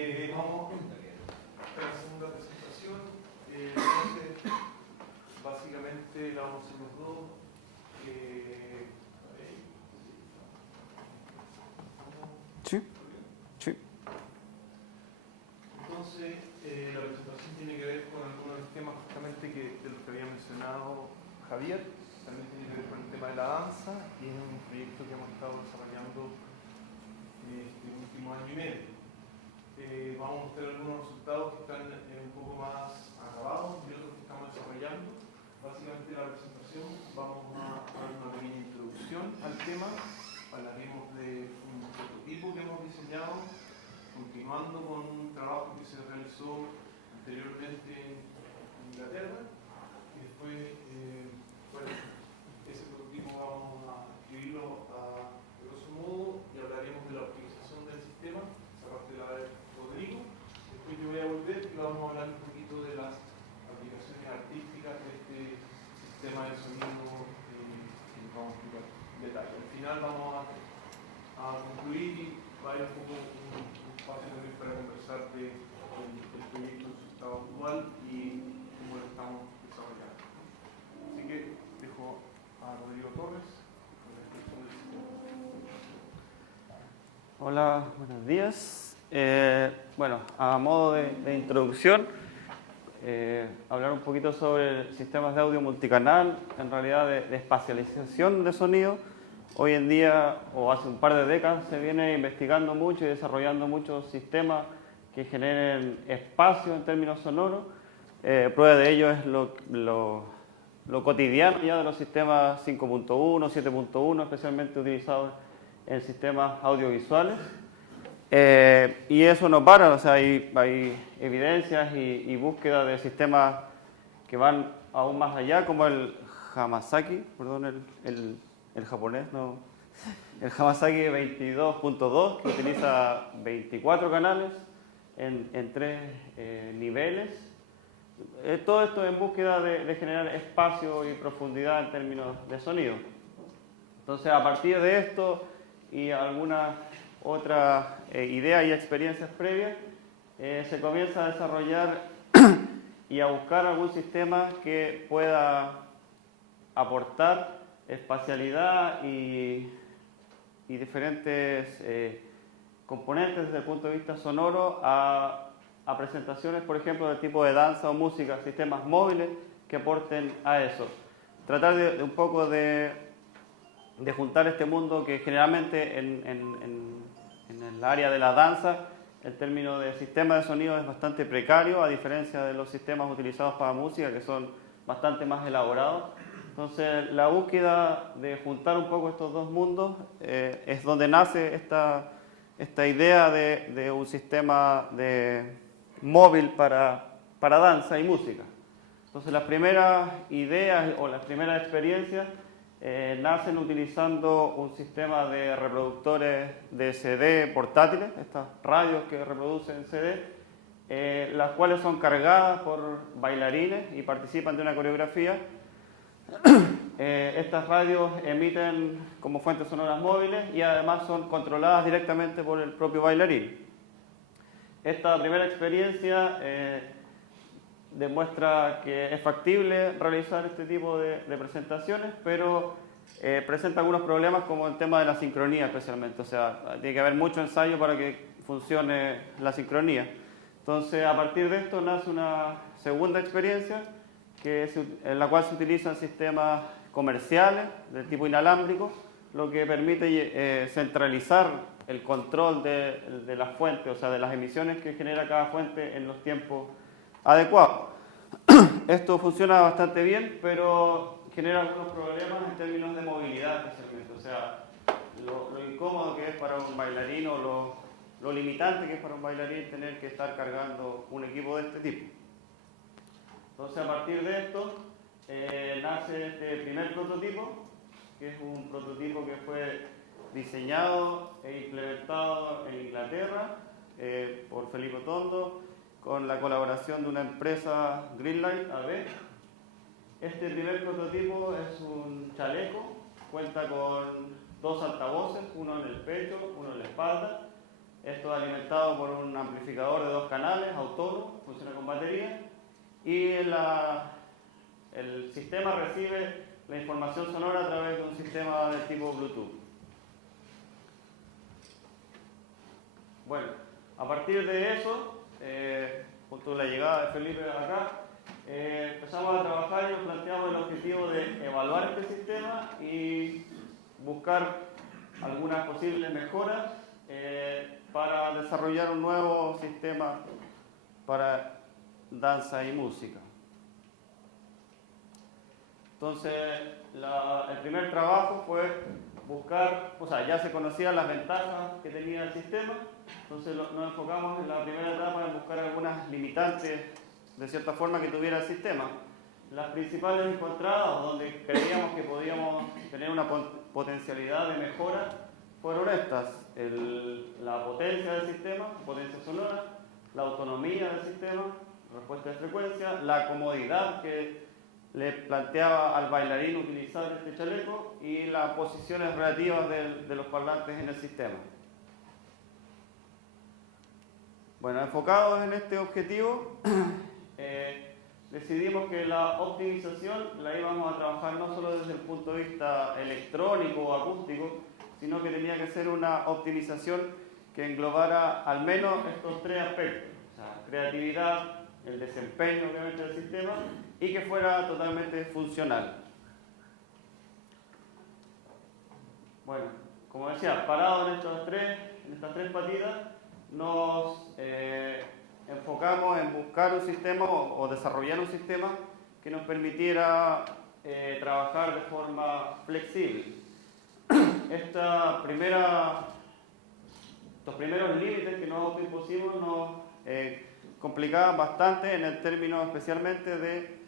Vamos a la segunda presentación. Entonces, básicamente la vamos a hacer los dos. Sí, sí. Entonces, la presentación tiene que ver con algunos de los temas justamente de los que había mencionado Javier. También tiene que ver con el tema de la danza y es un proyecto que hemos estado desarrollando este último año y medio. Vamos a mostrar algunos resultados que están un poco más acabados y otros que estamos desarrollando. Básicamente la presentación vamos a dar una pequeña introducción al tema. Hablaremos de un prototipo que hemos diseñado, continuando con un trabajo que se realizó anteriormente en Inglaterra. Y después, bueno, ese prototipo vamos a escribirlo a grosso modo y hablaremos de la optimización del sistema. Esa parte la va a ver Rodrigo. Después yo voy a volver y vamos a hablar un poquito de las aplicaciones artísticas de este sistema de sonido que vamos a explicar en detalle. Al final vamos a concluir y va a ir un poco un espacio también para conversar del proyecto en su estado actual y cómo lo estamos desarrollando. Así que dejo a Rodrigo Torres con la explicación del sistema. Hola, buenos días. Bueno, a modo de introducción, hablar un poquito sobre sistemas de audio multicanal, en realidad de espacialización de sonido. Hoy en día, o hace un par de décadas, se viene investigando mucho y desarrollando muchos sistemas que generen espacio en términos sonoros. Prueba de ello es lo cotidiano ya de los sistemas 5.1, 7.1, especialmente utilizados en sistemas audiovisuales. Y eso no para, o sea, hay evidencias y búsquedas de sistemas que van aún más allá, como el Hamasaki, perdón, el japonés, no, el Hamasaki 22.2, que utiliza 24 canales en 3 niveles. Todo esto en búsqueda de generar espacio y profundidad en términos de sonido. Entonces, a partir de esto y algunas otras ideas y experiencias previas, se comienza a desarrollar y a buscar algún sistema que pueda aportar espacialidad y diferentes componentes desde el punto de vista sonoro a presentaciones, por ejemplo, del tipo de danza o música, sistemas móviles que aporten a eso. Tratar de un poco de juntar este mundo que generalmente en el área de la danza, el término de sistema de sonido es bastante precario, a diferencia de los sistemas utilizados para música, que son bastante más elaborados. Entonces, la búsqueda de juntar un poco estos dos mundos es donde nace esta idea de un sistema móvil para danza y música. Entonces, las primeras ideas o las primeras experiencias nacen utilizando un sistema de reproductores de CD portátiles, estas radios que reproducen CD, las cuales son cargadas por bailarines y participan de una coreografía. Estas radios emiten como fuentes sonoras móviles y además son controladas directamente por el propio bailarín. Esta primera experiencia demuestra que es factible realizar este tipo de presentaciones, pero presenta algunos problemas como el tema de la sincronía especialmente. O sea, tiene que haber mucho ensayo para que funcione la sincronía. Entonces, a partir de esto nace una segunda experiencia en la cual se utilizan sistemas comerciales del tipo inalámbrico, lo que permite centralizar el control de las fuentes, o sea, de las emisiones que genera cada fuente en los tiempos adecuados. Esto funciona bastante bien, pero genera algunos problemas en términos de movilidad especialmente. O sea, lo incómodo que es para un bailarín o lo limitante que es para un bailarín tener que estar cargando un equipo de este tipo. Entonces, a partir de esto, nace este primer prototipo, que es un prototipo que fue diseñado e implementado en Inglaterra por Felipe Otondo, con la colaboración de una empresa Greenlight AB. Este primer prototipo es un chaleco, cuenta con 2 altavoces, uno en el pecho, uno en la espalda. Es Esto es alimentado por un amplificador de 2 canales, autónomo, funciona con batería, y el sistema recibe la información sonora a través de un sistema de tipo Bluetooth. Bueno, a partir de eso, junto a la llegada de Felipe acá, empezamos a trabajar y nos planteamos el objetivo de evaluar este sistema y buscar algunas posibles mejoras para desarrollar un nuevo sistema para danza y música. Entonces, el primer trabajo fue buscar, o sea, ya se conocían las ventajas que tenía el sistema, entonces nos enfocamos en la primera etapa en buscar algunas limitantes, de cierta forma, que tuviera el sistema. Las principales encontradas, donde creíamos que podíamos tener una potencialidad de mejora, fueron estas: la potencia del sistema, potencia sonora, la autonomía del sistema, respuesta de frecuencia, la comodidad que le planteaba al bailarín utilizar este chaleco y las posiciones relativas de los parlantes en el sistema. Bueno, enfocados en este objetivo, decidimos que la optimización la íbamos a trabajar no solo desde el punto de vista electrónico o acústico, sino que tenía que ser una optimización que englobara al menos estos 3 aspectos: o sea, creatividad, el desempeño obviamente del sistema, y que fuera totalmente funcional. Bueno, como decía, parado en estas tres patitas, nos enfocamos en buscar un sistema o desarrollar un sistema que nos permitiera trabajar de forma flexible. Estos primeros límites que nos autoimpusimos nos complicaban bastante en el término especialmente de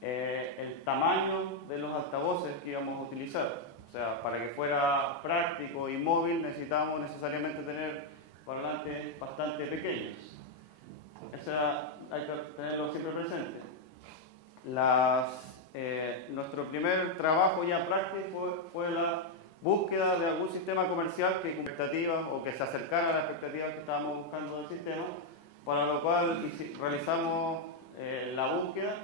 el tamaño de los altavoces que íbamos a utilizar. O sea, para que fuera práctico y móvil necesitábamos necesariamente tener parlantes bastante pequeños. Eso hay que tenerlo siempre presente. Nuestro primer trabajo ya práctico fue la búsqueda de algún sistema comercial que cumpla expectativas o que se acercara a las expectativas que estábamos buscando del sistema, para lo cual realizamos la búsqueda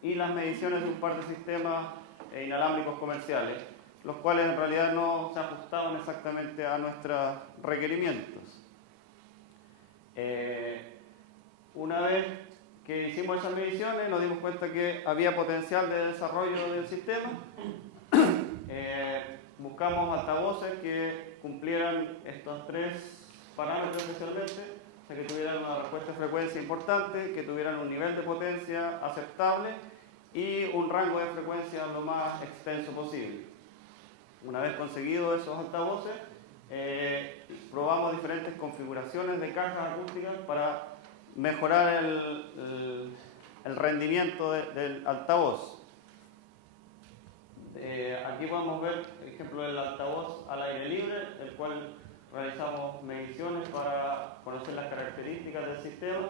y las mediciones de un par de sistemas inalámbricos comerciales, los cuales en realidad no se ajustaban exactamente a nuestros requerimientos. Una vez que hicimos esas mediciones, nos dimos cuenta que había potencial de desarrollo del sistema. Buscamos altavoces que cumplieran estos 3 parámetros especialmente, o sea, que tuvieran una respuesta de frecuencia importante, que tuvieran un nivel de potencia aceptable y un rango de frecuencia lo más extenso posible. Una vez conseguidos esos altavoces, probamos diferentes configuraciones de cajas acústicas para mejorar el rendimiento del altavoz. Aquí podemos ver, por ejemplo, el altavoz al aire libre, el cual realizamos mediciones para conocer las características del sistema.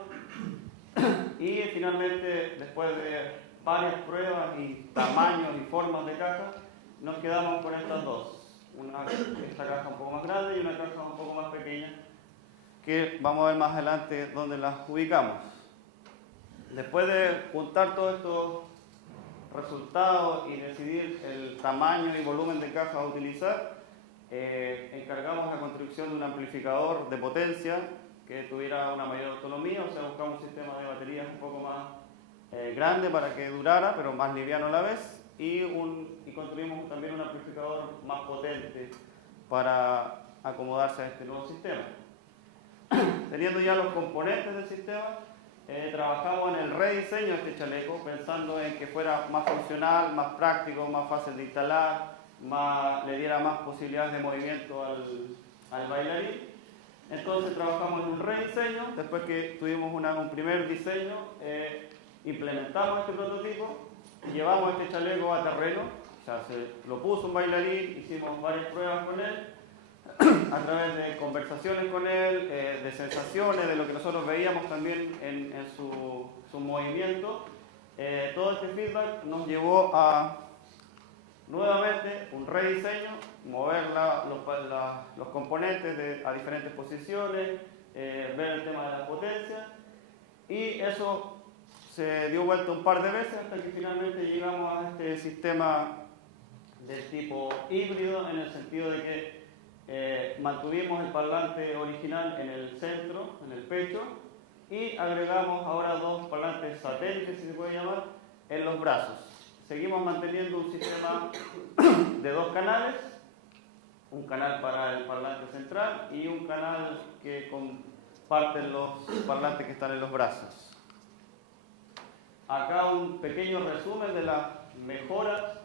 Y finalmente, después de varias pruebas y tamaños y formas de caja, nos quedamos con estas dos. Esta caja un poco más grande y una caja un poco más pequeña, que vamos a ver más adelante dónde las ubicamos. Después de juntar todos estos resultados y decidir el tamaño y volumen de caja a utilizar, encargamos la construcción de un amplificador de potencia que tuviera una mayor autonomía, o sea, buscamos un sistema de baterías un poco más grande para que durara, pero más liviano a la vez, y construimos también un amplificador más potente para acomodarse a este nuevo sistema. Teniendo ya los componentes del sistema, trabajamos en el rediseño de este chaleco, pensando en que fuera más funcional, más práctico, más fácil de instalar, le diera más posibilidades de movimiento al bailarín. Entonces trabajamos en un rediseño. Después que tuvimos un primer diseño, implementamos este prototipo, llevamos este chaleco a terreno, o sea, se lo puso un bailarín, hicimos varias pruebas con él, a través de conversaciones con él, de sensaciones, de lo que nosotros veíamos también en su movimiento. Todo este feedback nos llevó a nuevamente un rediseño, mover los componentes a diferentes posiciones, ver el tema de la potencia, y eso se dio vuelta un par de veces hasta que finalmente llegamos a este sistema del tipo híbrido, en el sentido de que mantuvimos el parlante original en el centro, en el pecho, y agregamos ahora dos parlantes satélites, si se puede llamar, en los brazos. Seguimos manteniendo un sistema de dos canales, un canal para el parlante central y un canal que comparten los parlantes que están en los brazos. Acá un pequeño resumen de las mejoras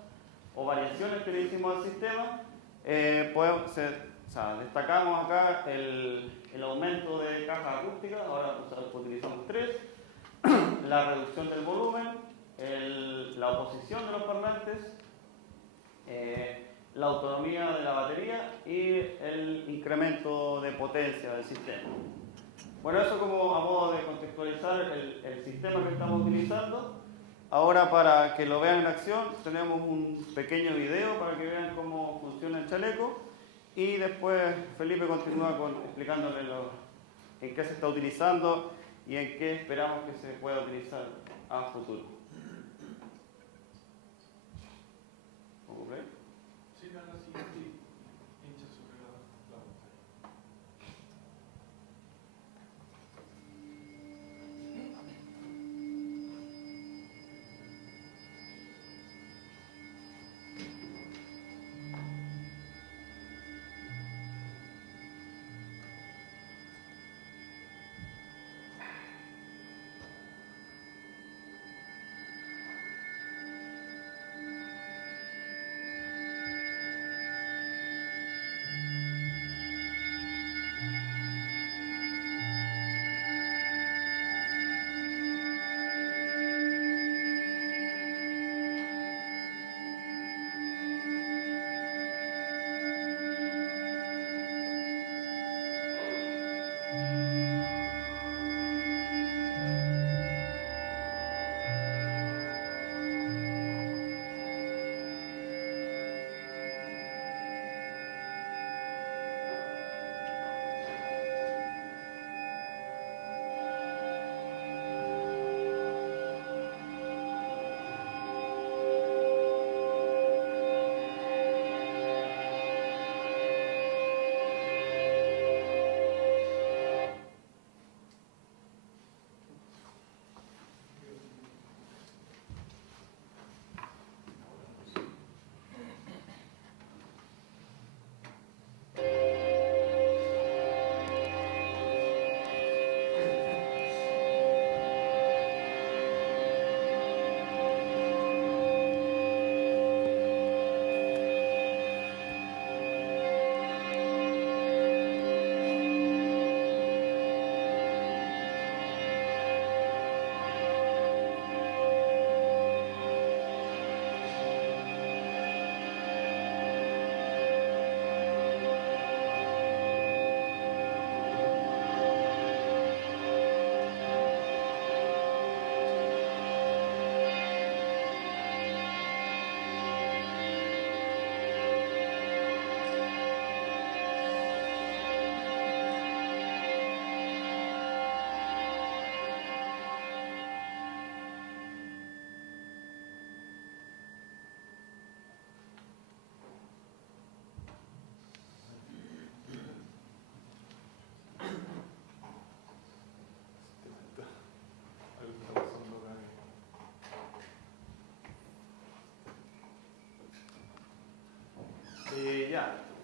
o variaciones que le hicimos al sistema. Destacamos acá el aumento de caja acústica, ahora utilizamos 3, la reducción del volumen, la oposición de los parlantes, la autonomía de la batería y el incremento de potencia del sistema. Bueno, eso como a modo de contextualizar el sistema que estamos utilizando. Ahora, para que lo vean en acción, tenemos un pequeño video para que vean cómo funciona el chaleco, y después Felipe continúa explicándole en qué se está utilizando y en qué esperamos que se pueda utilizar a futuro. ¿Cómo ven? Sí, nada, sí, hincha sobre la pantalla.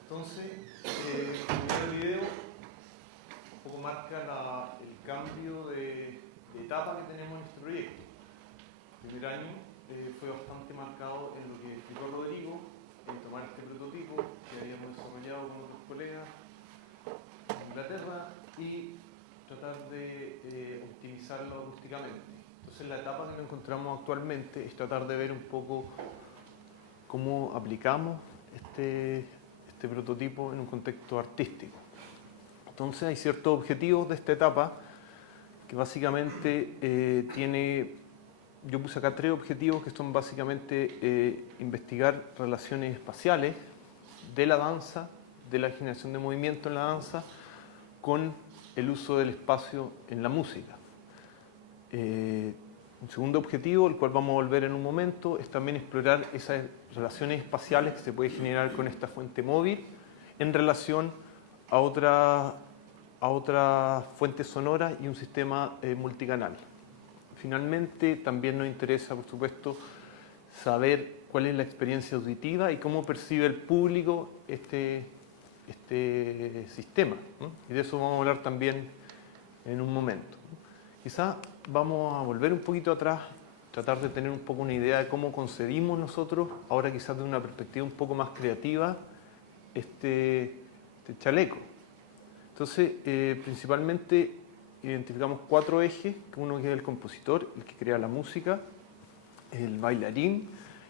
Entonces, el video un poco marca el cambio de etapa que tenemos en este proyecto. El primer año fue bastante marcado en lo que explicó Rodrigo, en tomar este prototipo que habíamos desarrollado con otros colegas en Inglaterra y tratar de optimizarlo acústicamente. Entonces, la etapa que nos encontramos actualmente es tratar de ver un poco cómo aplicamos este prototipo en un contexto artístico. Entonces hay ciertos objetivos de esta etapa que básicamente yo puse acá 3 objetivos que son básicamente investigar relaciones espaciales de la danza, de la generación de movimiento en la danza, con el uso del espacio en la música. Un segundo objetivo, el cual vamos a volver en un momento, es también explorar esas relaciones espaciales que se puede generar con esta fuente móvil en relación a otras fuentes sonoras y un sistema multicanal. Finalmente, también nos interesa, por supuesto, saber cuál es la experiencia auditiva y cómo percibe el público este sistema, ¿no? Y de eso vamos a hablar también en un momento. Quizás vamos a volver un poquito atrás, tratar de tener un poco una idea de cómo concebimos nosotros, ahora quizás de una perspectiva un poco más creativa, este chaleco. Entonces, principalmente identificamos 4 ejes, uno que es el compositor, el que crea la música, el bailarín,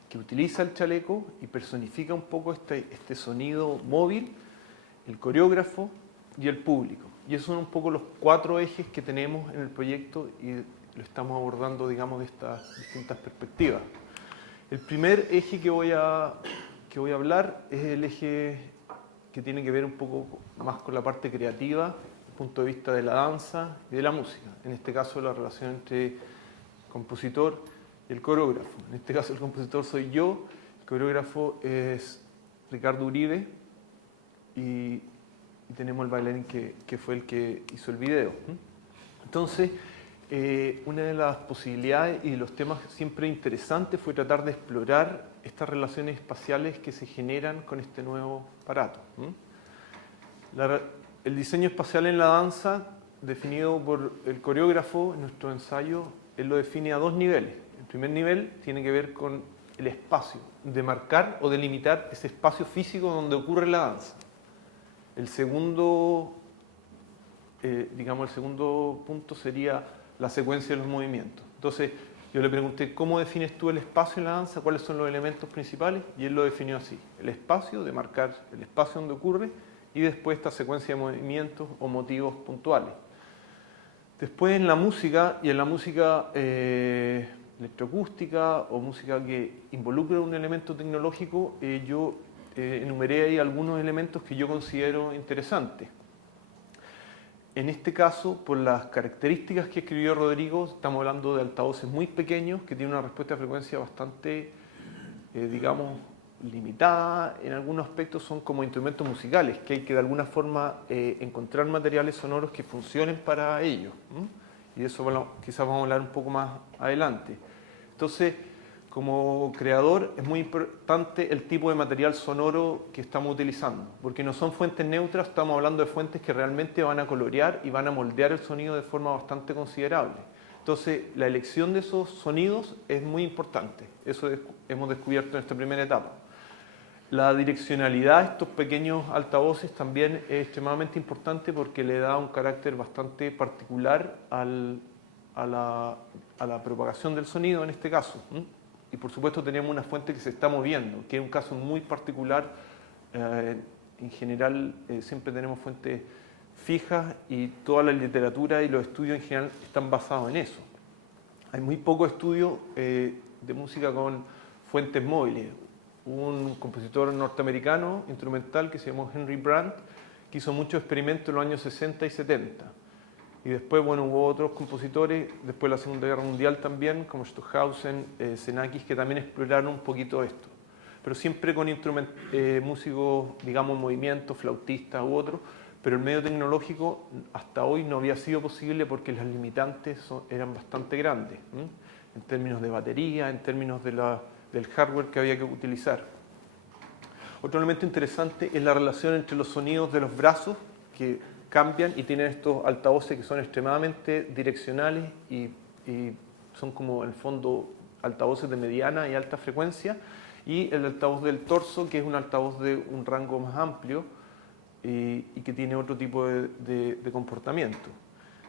que utiliza el chaleco y personifica un poco este sonido móvil, el coreógrafo y el público. Y esos son un poco los 4 ejes que tenemos en el proyecto y lo estamos abordando, digamos, de estas distintas perspectivas. El primer eje que voy a hablar es el eje que tiene que ver un poco más con la parte creativa, desde el punto de vista de la danza y de la música. En este caso, la relación entre el compositor y el coreógrafo. En este caso, el compositor soy yo, el coreógrafo es Ricardo Uribe y tenemos el bailarín que fue el que hizo el video. Entonces, una de las posibilidades y de los temas siempre interesantes fue tratar de explorar estas relaciones espaciales que se generan con este nuevo aparato. El diseño espacial en la danza, definido por el coreógrafo en nuestro ensayo, él lo define a 2 niveles. El primer nivel tiene que ver con el espacio, de marcar o delimitar ese espacio físico donde ocurre la danza. El segundo, el segundo punto sería la secuencia de los movimientos. Entonces, yo le pregunté, ¿cómo defines tú el espacio en la danza? ¿Cuáles son los elementos principales? Y él lo definió así. El espacio, de marcar el espacio donde ocurre, y después esta secuencia de movimientos o motivos puntuales. Después en la música, y en la música electroacústica o música que involucra un elemento tecnológico, yo enumeré ahí algunos elementos que yo considero interesantes. En este caso, por las características que escribió Rodrigo, estamos hablando de altavoces muy pequeños que tienen una respuesta de frecuencia bastante, digamos, limitada. En algunos aspectos son como instrumentos musicales, que hay que de alguna forma encontrar materiales sonoros que funcionen para ellos. Y de eso quizás vamos a hablar un poco más adelante. Entonces, como creador es muy importante el tipo de material sonoro que estamos utilizando, porque no son fuentes neutras, estamos hablando de fuentes que realmente van a colorear y van a moldear el sonido de forma bastante considerable. Entonces, la elección de esos sonidos es muy importante, eso hemos descubierto en esta primera etapa. La direccionalidad de estos pequeños altavoces también es extremadamente importante porque le da un carácter bastante particular a la propagación del sonido en este caso. Y por supuesto tenemos una fuente que se está moviendo, que es un caso muy particular. En general siempre tenemos fuentes fijas y toda la literatura y los estudios en general están basados en eso. Hay muy poco estudio de música con fuentes móviles. Hubo un compositor norteamericano instrumental que se llamó Henry Brandt, que hizo muchos experimentos en los años 60 y 70. Y después, bueno, hubo otros compositores, después de la Segunda Guerra Mundial también, como Stockhausen, Xenakis, que también exploraron un poquito esto. Pero siempre con músicos, digamos, en movimiento, flautistas u otros, pero el medio tecnológico hasta hoy no había sido posible porque las limitantes eran bastante grandes, en términos de batería, en términos del hardware que había que utilizar. Otro elemento interesante es la relación entre los sonidos de los brazos, que cambian y tienen estos altavoces que son extremadamente direccionales y son como en el fondo altavoces de mediana y alta frecuencia, y el altavoz del torso, que es un altavoz de un rango más amplio y que tiene otro tipo de comportamiento.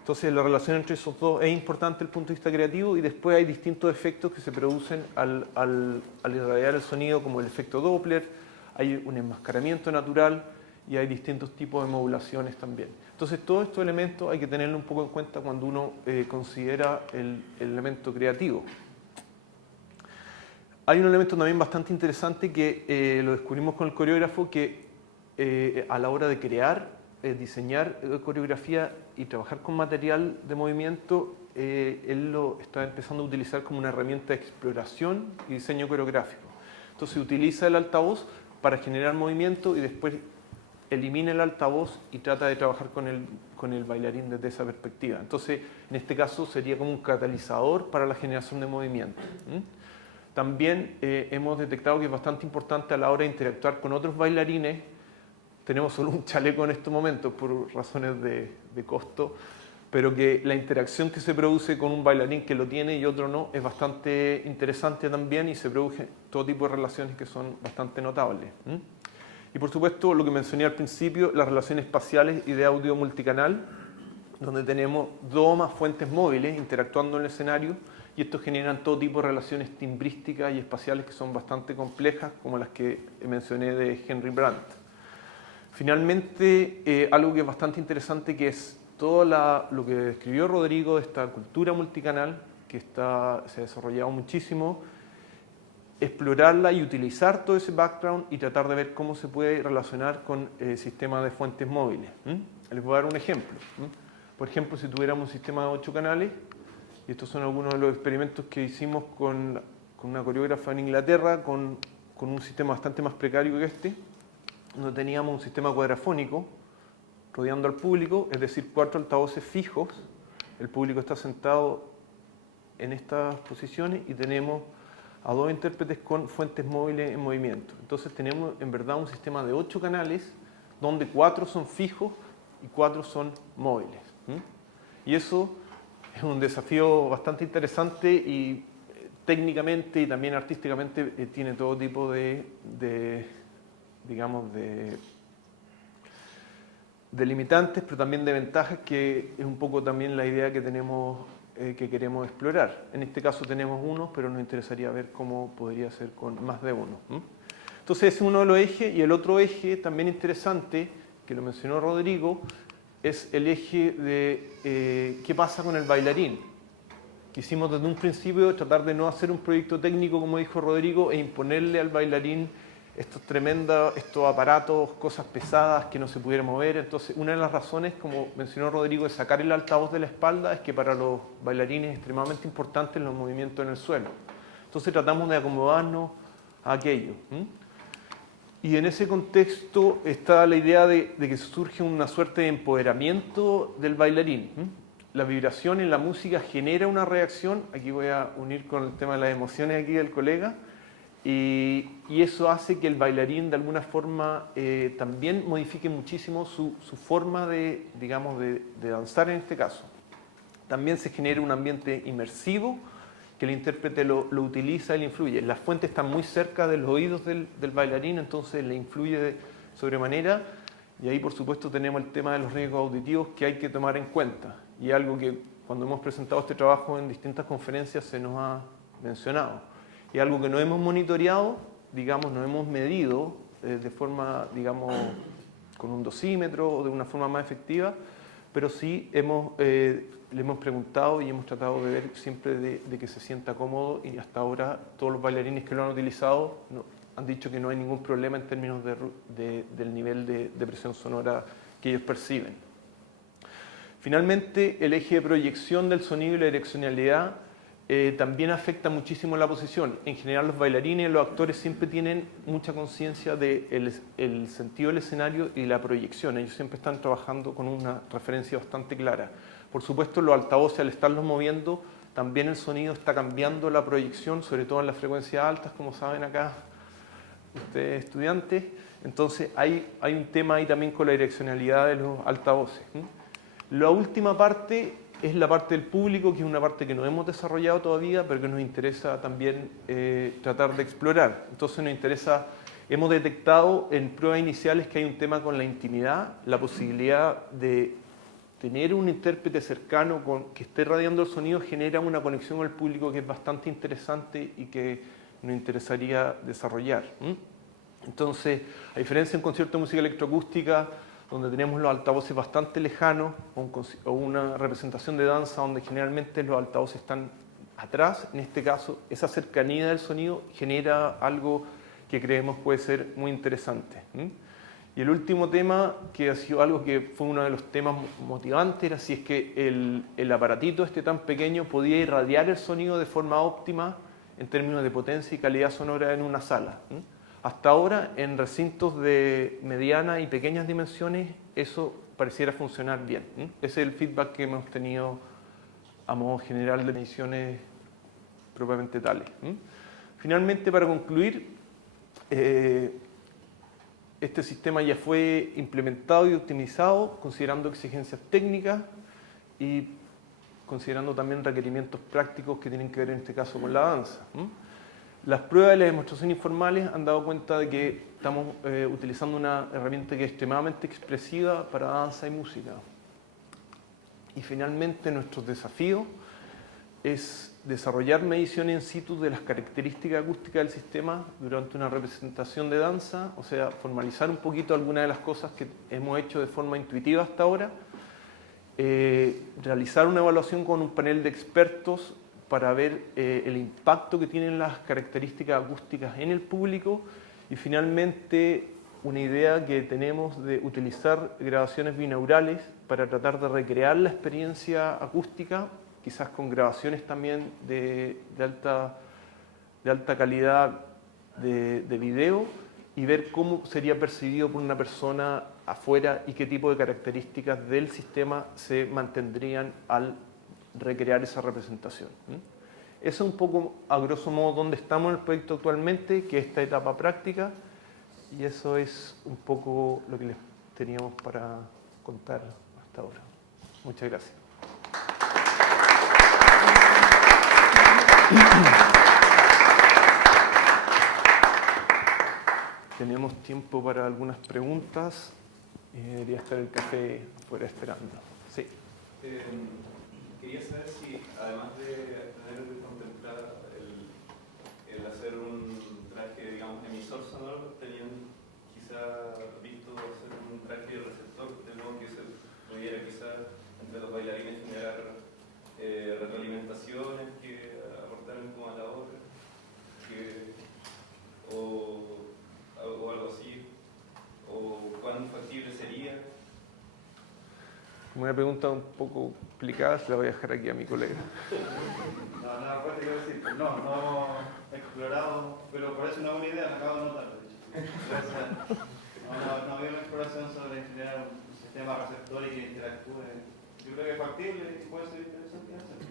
Entonces la relación entre esos dos es importante desde el punto de vista creativo, y después hay distintos efectos que se producen al irradiar el sonido, como el efecto Doppler, hay un enmascaramiento natural, y hay distintos tipos de modulaciones también. Entonces, todos estos elementos hay que tenerlo un poco en cuenta cuando uno considera el elemento creativo. Hay un elemento también bastante interesante que lo descubrimos con el coreógrafo, que a la hora de crear diseñar coreografía y trabajar con material de movimiento, él lo está empezando a utilizar como una herramienta de exploración y diseño coreográfico. Entonces utiliza el altavoz para generar movimiento y después elimina el altavoz y trata de trabajar con el bailarín desde esa perspectiva. Entonces, en este caso sería como un catalizador para la generación de movimiento. También hemos detectado que es bastante importante a la hora de interactuar con otros bailarines. Tenemos solo un chaleco en estos momentos por razones de costo, pero que la interacción que se produce con un bailarín que lo tiene y otro no es bastante interesante también, y se produce todo tipo de relaciones que son bastante notables. Y por supuesto, lo que mencioné al principio, las relaciones espaciales y de audio multicanal, donde tenemos dos o más fuentes móviles interactuando en el escenario, y estos generan todo tipo de relaciones timbrísticas y espaciales que son bastante complejas, como las que mencioné de Henry Brandt. Finalmente, algo que es bastante interesante, que es todo lo que describió Rodrigo de esta cultura multicanal, que se ha desarrollado muchísimo, explorarla y utilizar todo ese background y tratar de ver cómo se puede relacionar con sistemas de fuentes móviles. Les voy a dar un ejemplo. Por ejemplo, si tuviéramos un sistema de 8 canales, y estos son algunos de los experimentos que hicimos con una coreógrafa en Inglaterra, con un sistema bastante más precario que este, donde teníamos un sistema cuadrafónico rodeando al público, es decir, 4 altavoces fijos, el público está sentado en estas posiciones y tenemos a 2 intérpretes con fuentes móviles en movimiento. Entonces tenemos en verdad un sistema de 8 canales donde 4 son fijos y 4 son móviles. Y eso es un desafío bastante interesante, y técnicamente y también artísticamente tiene todo tipo de limitantes, pero también de ventajas, que es un poco también la idea que tenemos, que queremos explorar. En este caso tenemos uno, pero nos interesaría ver cómo podría ser con más de uno. Entonces ese es uno de los ejes, y el otro eje también interesante, que lo mencionó Rodrigo, es el eje de qué pasa con el bailarín. Quisimos desde un principio tratar de no hacer un proyecto técnico, como dijo Rodrigo, e imponerle al bailarín estos aparatos, cosas pesadas que no se pudiera mover. Entonces, una de las razones, como mencionó Rodrigo, de sacar el altavoz de la espalda es que para los bailarines es extremadamente importante los movimientos en el suelo. Entonces tratamos de acomodarnos a aquello. Y en ese contexto está la idea de que surge una suerte de empoderamiento del bailarín. La vibración en la música genera una reacción. Aquí voy a unir con el tema de las emociones aquí del colega. Y eso hace que el bailarín de alguna forma también modifique muchísimo su forma de danzar en este caso. También se genera un ambiente inmersivo, que el intérprete lo utiliza y le influye. Las fuentes están muy cerca de los oídos del bailarín, entonces le influye de sobremanera, y ahí por supuesto tenemos el tema de los riesgos auditivos que hay que tomar en cuenta, y algo que cuando hemos presentado este trabajo en distintas conferencias se nos ha mencionado. Y algo que no hemos monitoreado, no hemos medido de forma, con un dosímetro o de una forma más efectiva, pero sí le hemos preguntado y hemos tratado de ver siempre de que se sienta cómodo, y hasta ahora todos los bailarines que lo han utilizado han dicho que no hay ningún problema en términos del nivel de presión sonora que ellos perciben. Finalmente, el eje de proyección del sonido y la direccionalidad también afecta muchísimo la posición. En general, los bailarines y los actores siempre tienen mucha conciencia del sentido del escenario y la proyección. Ellos siempre están trabajando con una referencia bastante clara. Por supuesto, los altavoces, al estarlos moviendo, también el sonido está cambiando la proyección, sobre todo en las frecuencias altas, como saben acá ustedes estudiantes. Entonces hay un tema ahí también con la direccionalidad de los altavoces. La última parte es la parte del público, que es una parte que no hemos desarrollado todavía, pero que nos interesa también tratar de explorar. Entonces hemos detectado en pruebas iniciales que hay un tema con la intimidad, la posibilidad de tener un intérprete cercano que esté radiando el sonido genera una conexión con el público que es bastante interesante y que nos interesaría desarrollar. Entonces, a diferencia de un concierto de música electroacústica, donde tenemos los altavoces bastante lejanos, o una representación de danza donde generalmente los altavoces están atrás, en este caso, esa cercanía del sonido genera algo que creemos puede ser muy interesante. Y el último tema, que ha sido algo que fue uno de los temas motivantes, era si es que el aparatito tan pequeño podía irradiar el sonido de forma óptima en términos de potencia y calidad sonora en una sala. Hasta ahora, en recintos de medianas y pequeñas dimensiones, eso pareciera funcionar bien. Ese es el feedback que hemos tenido a modo general de mediciones propiamente tales. Finalmente, para concluir, este sistema ya fue implementado y optimizado considerando exigencias técnicas y considerando también requerimientos prácticos que tienen que ver en este caso con la danza. Las pruebas y las demostraciones informales han dado cuenta de que estamos utilizando una herramienta que es extremadamente expresiva para danza y música. Y finalmente nuestro desafío es desarrollar mediciones in situ de las características acústicas del sistema durante una representación de danza, o sea, formalizar un poquito algunas de las cosas que hemos hecho de forma intuitiva hasta ahora, realizar una evaluación con un panel de expertos para ver el impacto que tienen las características acústicas en el público y finalmente una idea que tenemos de utilizar grabaciones binaurales para tratar de recrear la experiencia acústica, quizás con grabaciones también de alta calidad de video y ver cómo sería percibido por una persona afuera y qué tipo de características del sistema se mantendrían al recrear esa representación. Eso es un poco, a grosso modo, donde estamos en el proyecto actualmente, que es esta etapa práctica, y eso es un poco lo que les teníamos para contar hasta ahora. Muchas gracias. Tenemos tiempo para algunas preguntas. Debería estar el café afuera esperando. Sí. Quería saber si, además de tener que contemplar el hacer un traje, digamos, emisor sonoro, tenían quizá visto hacer un traje de receptor, de modo que se pudiera quizá entre los bailarines generar retroalimentaciones que aportaran como a la obra, o algo así, o cuán factible sería. Una pregunta un poco complicada, se la voy a dejar aquí a mi colega. La respuesta quiero decir, no he explorado, pero parece una buena idea, me acabo de notar, de hecho. No había una exploración sobre generar un sistema receptor y que interactúe. Yo creo que es factible y puede ser interesante hacerlo.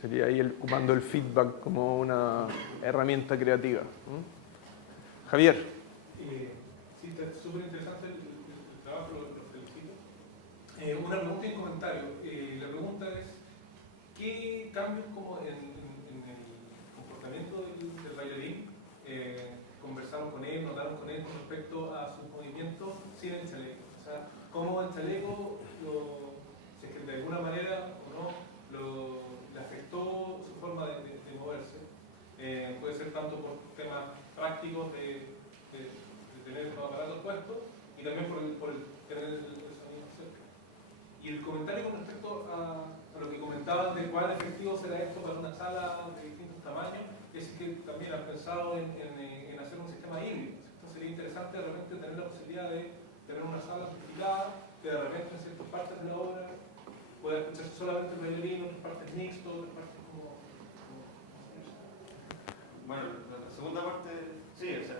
Sería ahí ocupando el feedback como una herramienta creativa. Javier. Sí, está súper interesante el trabajo, lo felicito. Una pregunta y un comentario. La pregunta es, ¿qué cambios como en el comportamiento del bailarín conversaron con él, notaron con él con respecto a sus movimientos sin el chaleco? O sea, ¿cómo el chaleco, si es que de alguna manera o no, le afectó su forma de moverse? Puede ser tanto por temas prácticos de tener los aparatos puestos y también por el tener el sonido cerca. Y el comentario con respecto a lo que comentaban de cuán efectivo será esto para una sala de distintos tamaños, es que también han pensado en hacer un sistema híbrido. Entonces sería interesante de repente tener la posibilidad de tener una sala amplificada que de repente en ciertas partes de la obra pueda escucharse solamente el bailarín, otras partes mixto, otras partes como... Bueno, la segunda parte, sí, o sea,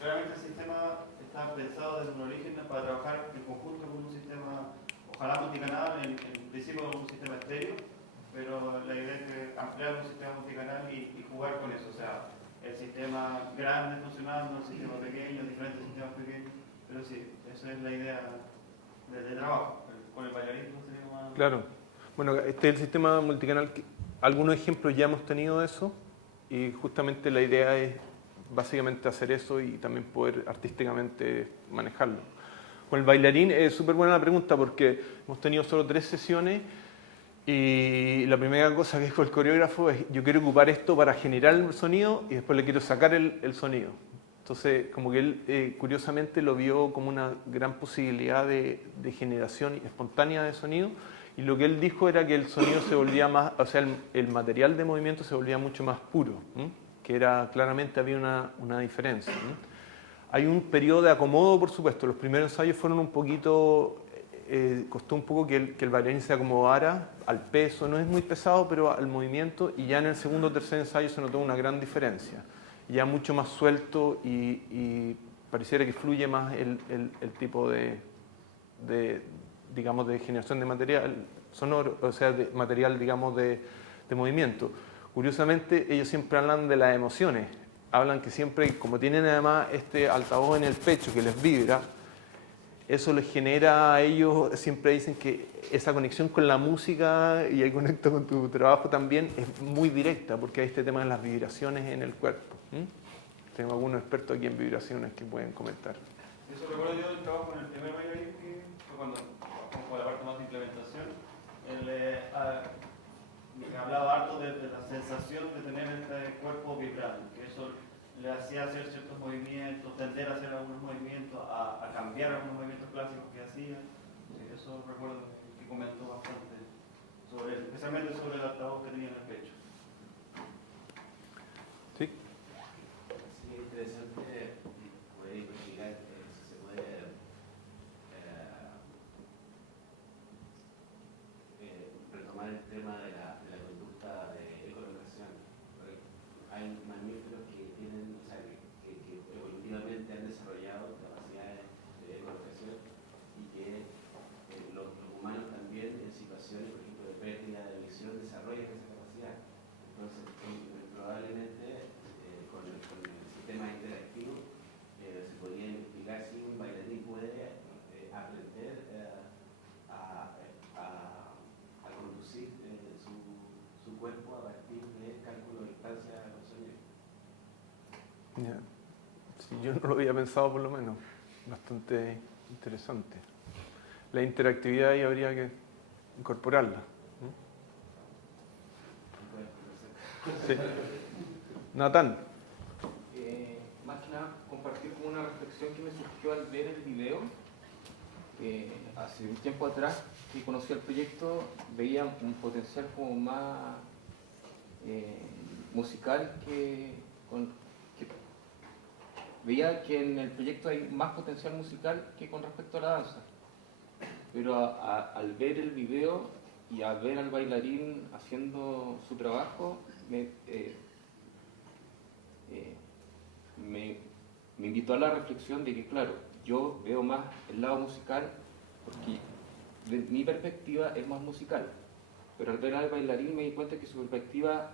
claramente el sistema está pensado desde un origen para trabajar en conjunto con un sistema, ojalá multicanal, en principio con un sistema estéreo, pero la idea es que ampliar un sistema multicanal y jugar con eso, o sea, el sistema grande funcionando, el sistema pequeño, diferentes sistemas pequeños, pero sí, esa es la idea del trabajo. Con el bailarín sería más... Claro. Bueno, este es el sistema multicanal. Algunos ejemplos ya hemos tenido de eso y justamente la idea es básicamente hacer eso y también poder artísticamente manejarlo. Con el bailarín es súper buena la pregunta porque hemos tenido solo 3 sesiones y la primera cosa que dijo el coreógrafo es: yo quiero ocupar esto para generar el sonido y después le quiero sacar el sonido. Entonces, como que él curiosamente lo vio como una gran posibilidad de generación espontánea de sonido, y lo que él dijo era que el sonido se volvía más, o sea, el material de movimiento se volvía mucho más puro, que era, claramente había una diferencia. Hay un periodo de acomodo, por supuesto. Los primeros ensayos fueron un poquito, costó un poco que el bailarín se acomodara al peso, no es muy pesado, pero al movimiento, y ya en el segundo o tercer ensayo se notó una gran diferencia. Ya mucho más suelto y pareciera que fluye más el tipo de, digamos, de generación de material sonoro, o sea, de material, digamos, de movimiento. Curiosamente, ellos siempre hablan de las emociones. Hablan que siempre, como tienen además este altavoz en el pecho que les vibra, eso les genera a ellos, siempre dicen que esa conexión con la música, y ahí conecto con tu trabajo también, es muy directa, porque hay este tema de las vibraciones en el cuerpo. Tengo algunos expertos aquí en vibraciones que pueden comentar. Eso recuerdo yo del trabajo con el primer bailarín, que fue cuando trabajamos con la parte más de implementación. Él hablaba harto de la sensación de tener este cuerpo vibrante, que eso le hacía hacer ciertos movimientos, tender a hacer algunos movimientos, a cambiar algunos movimientos clásicos que hacía. Eso recuerdo que comentó bastante, especialmente sobre el altavoz que tenía en el pecho. ¿Sí? Sí, interesante poder investigar si se puede retomar el tema de la conducta de ecolocación. Hay mamíferos que tienen, o sea, que evolutivamente han desarrollado capacidades de ecolocación y que los humanos también en situaciones, por ejemplo, de pérdida de visión, desarrollan esa capacidad. Entonces, probablemente con el sistema interactivo se podría investigar si un bailarín puede aprender a conducir su cuerpo a partir de cálculo de distancia con sonido. Ya. Sí, yo no lo había pensado, por lo menos. Bastante interesante. La interactividad ahí habría que incorporarla. Sí. Natán. Más que nada compartir como una reflexión que me surgió al ver el video. Hace un tiempo atrás que conocí el proyecto, veía un potencial como más musical veía que en el proyecto hay más potencial musical que con respecto a la danza. Pero al ver el video y al ver al bailarín haciendo su trabajo, me invitó a la reflexión de que, claro, yo veo más el lado musical porque de mi perspectiva es más musical, pero al ver al bailarín me di cuenta que su perspectiva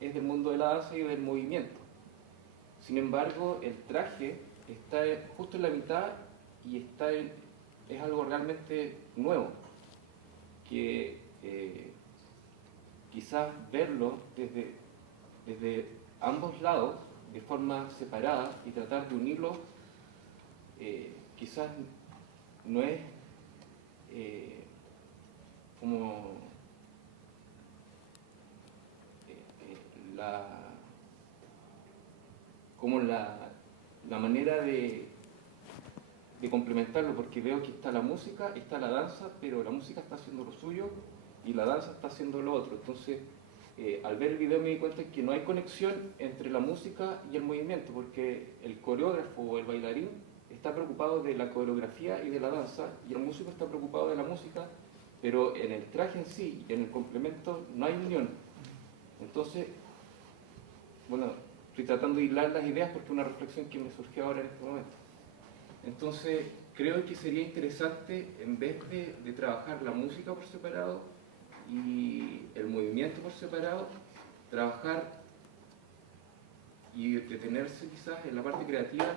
es del mundo de la danza y del movimiento. Sin embargo, el traje está justo en la mitad y es algo realmente nuevo, que quizás verlo desde ambos lados, de forma separada, y tratar de unirlo, quizás no es como la manera de complementarlo, porque veo que está la música, está la danza, pero la música está haciendo lo suyo y la danza está haciendo lo otro. Entonces, al ver el video me di cuenta que no hay conexión entre la música y el movimiento, porque el coreógrafo o el bailarín está preocupado de la coreografía y de la danza, y el músico está preocupado de la música, pero en el traje en sí y en el complemento no hay unión. Entonces, bueno, estoy tratando de hilar las ideas porque es una reflexión que me surgió ahora en este momento. Entonces, creo que sería interesante, en vez de trabajar la música por separado y el movimiento por separado, trabajar y detenerse quizás en la parte creativa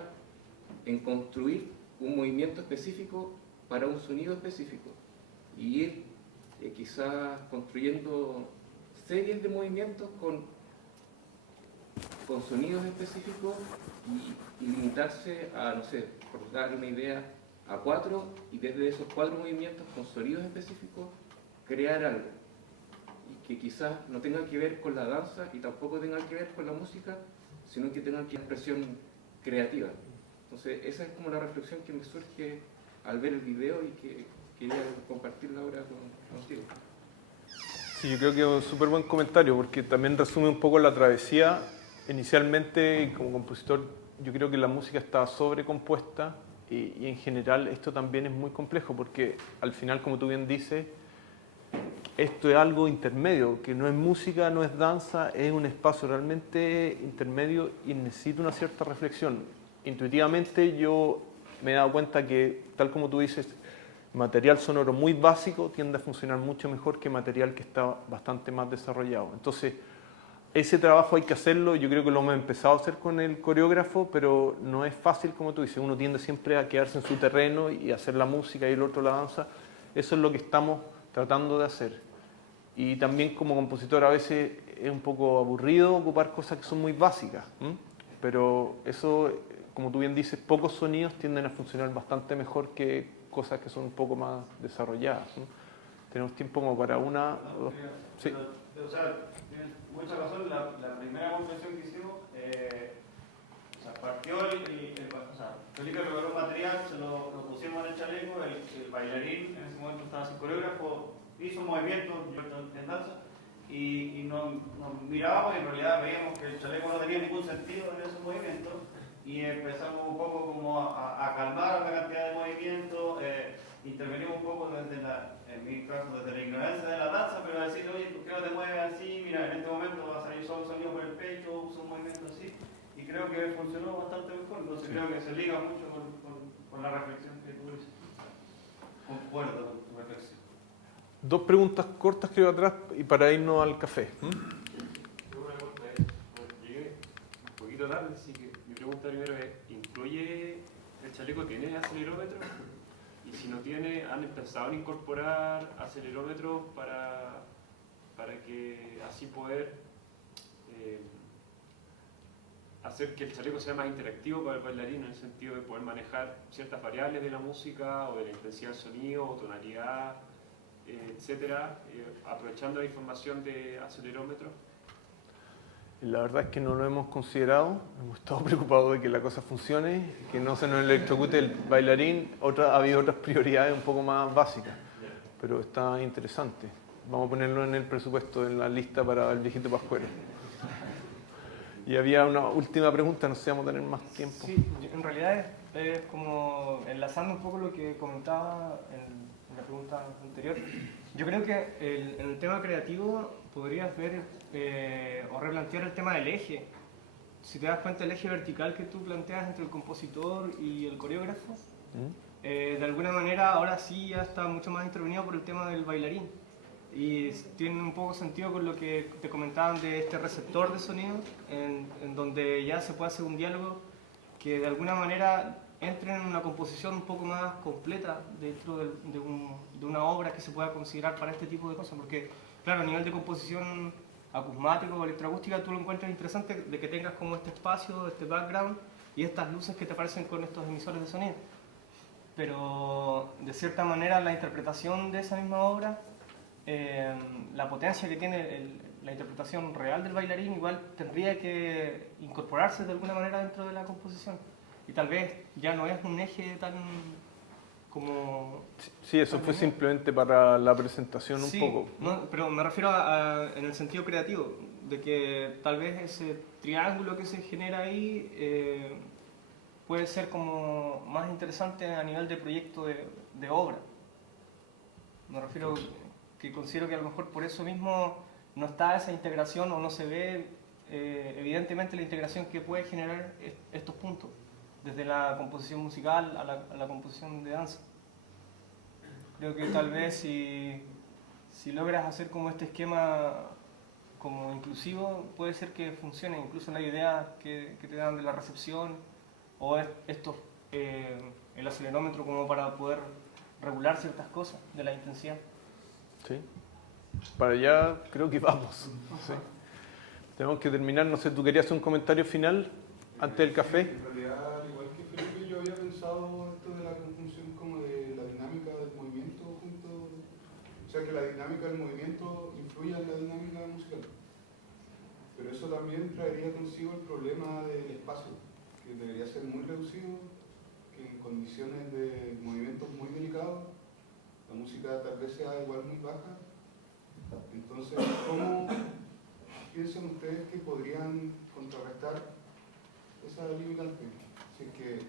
en construir un movimiento específico para un sonido específico y ir quizás construyendo series de movimientos con sonidos específicos y limitarse a, no sé, por dar una idea, a 4, y desde esos 4 movimientos con sonidos específicos crear algo y que quizás no tenga que ver con la danza y tampoco tenga que ver con la música, sino que tenga que ver expresión creativa. Entonces esa es como la reflexión que me surge al ver el video y que quería compartirla ahora contigo. Sí, yo creo que es un súper buen comentario porque también resume un poco la travesía. Inicialmente, como compositor, yo creo que la música está sobrecompuesta y en general esto también es muy complejo porque al final, como tú bien dices, esto es algo intermedio, que no es música, no es danza, es un espacio realmente intermedio y necesita una cierta reflexión. Intuitivamente yo me he dado cuenta que, tal como tú dices, material sonoro muy básico tiende a funcionar mucho mejor que material que está bastante más desarrollado. Entonces, ese trabajo hay que hacerlo, yo creo que lo hemos empezado a hacer con el coreógrafo, pero no es fácil, como tú dices, uno tiende siempre a quedarse en su terreno y hacer la música y el otro la danza. Eso es lo que estamos tratando de hacer. Y también como compositor a veces es un poco aburrido ocupar cosas que son muy básicas, pero eso, como tú bien dices, pocos sonidos tienden a funcionar bastante mejor que cosas que son un poco más desarrolladas, ¿no? Tenemos tiempo como para una o dos. Sí. O sea, tienes mucha razón. La primera confesión que hicimos, o sea, partió o sea, Felipe preparó un material, se lo pusimos en el chaleco, el bailarín en ese momento estaba sin coreógrafo, hizo un movimiento, yo en danza, y nos mirábamos y en realidad veíamos que el chaleco no tenía ningún sentido en esos movimientos y empezamos un poco como a calmar la cantidad de movimientos, intervenimos un poco desde en mi caso desde la ignorancia de la danza, pero a decir, oye, ¿por qué no te mueves así? Mira, en este momento va a salir solo un sonido por el pecho, usa un movimiento así, y creo que funcionó bastante mejor, entonces creo que se liga mucho con la reflexión que tú dices. Concuerdo con tu reflexión. Dos preguntas cortas que veo atrás y para irnos al café. Llegué un poquito tarde, así que mi pregunta primero es, ¿incluye el chaleco, tiene acelerómetro? Y si no tiene, ¿han pensado en incorporar acelerómetros para que así poder hacer que el chaleco sea más interactivo para el bailarín en el sentido de poder manejar ciertas variables de la música o de la intensidad del sonido o tonalidad, etcétera, aprovechando la información de acelerómetro? La verdad es que no lo hemos considerado, hemos estado preocupados de que la cosa funcione, que no se nos electrocute el bailarín. Ha habido otras prioridades un poco más básicas, pero está interesante. Vamos a ponerlo en el presupuesto, en la lista para el viejito Pascuero. Y había una última pregunta, no sé si vamos a tener más tiempo. Sí, en realidad es como enlazando un poco lo que comentaba en la pregunta anterior. Yo creo que en el tema creativo podrías ver o replantear el tema del eje. Si te das cuenta, el eje vertical que tú planteas entre el compositor y el coreógrafo, de alguna manera ahora sí ya está mucho más intervenido por el tema del bailarín. Y tiene un poco sentido con lo que te comentaban de este receptor de sonido, en donde ya se puede hacer un diálogo que de alguna manera entre en una composición un poco más completa dentro de una obra que se pueda considerar para este tipo de cosas. Porque, claro, a nivel de composición acusmática o electroacústica, tú lo encuentras interesante de que tengas como este espacio, este background y estas luces que te aparecen con estos emisores de sonido. Pero, de cierta manera, la interpretación de esa misma obra, la potencia que tiene la interpretación real del bailarín, igual tendría que incorporarse de alguna manera dentro de la composición. Y tal vez ya no es un eje tan como... Sí, eso fue simplemente para la presentación un sí, poco. No, pero me refiero en el sentido creativo, de que tal vez ese triángulo que se genera ahí puede ser como más interesante a nivel de proyecto de obra. Me refiero que considero que a lo mejor por eso mismo no está esa integración o no se ve evidentemente la integración que puede generar estos puntos, desde la composición musical a la composición de danza. Creo que tal vez si logras hacer como este esquema como inclusivo, puede ser que funcione, incluso la idea que te dan de la recepción o el acelerómetro como para poder regular ciertas cosas de la intensidad. Sí. Para allá creo que vamos. Sí. Tenemos que terminar. No sé, ¿tú querías hacer un comentario final antes del café? En realidad, al igual que Felipe, yo había pensado esto de la conjunción como de la dinámica del movimiento junto, o sea, que la dinámica del movimiento influya en la dinámica musical. Pero eso también traería consigo el problema del espacio, que debería ser muy reducido, que en condiciones de movimientos muy delicados, la música tal vez sea igual muy baja. Entonces, ¿cómo piensan ustedes que podrían contrarrestar esa limitante. Así que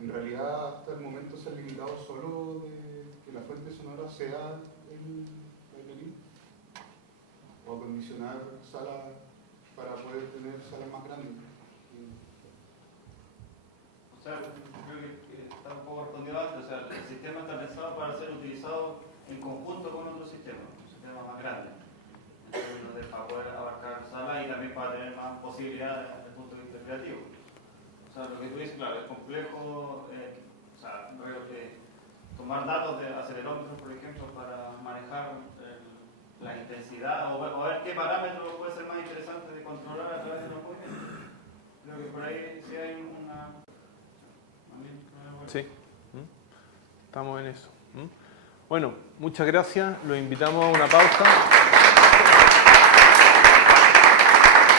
en realidad hasta el momento se ha limitado solo de que la fuente sonora sea el bailarín, o acondicionar salas para poder tener salas más grandes. O sea, creo que está un poco respondido antes. O sea, el sistema está pensado para ser utilizado en conjunto con otro sistema, un sistema más grande, en términos de para poder abarcar salas y también para tener más posibilidades desde el punto de vista creativo. O sea, lo que tú dices, claro, es complejo, o sea, creo que tomar datos de acelerómetros, por ejemplo, para manejar la intensidad o ver qué parámetros puede ser más interesante de controlar a través de los movimientos. Creo que por ahí sí hay una... Sí, estamos en eso. Bueno, muchas gracias. Los invitamos a una pausa.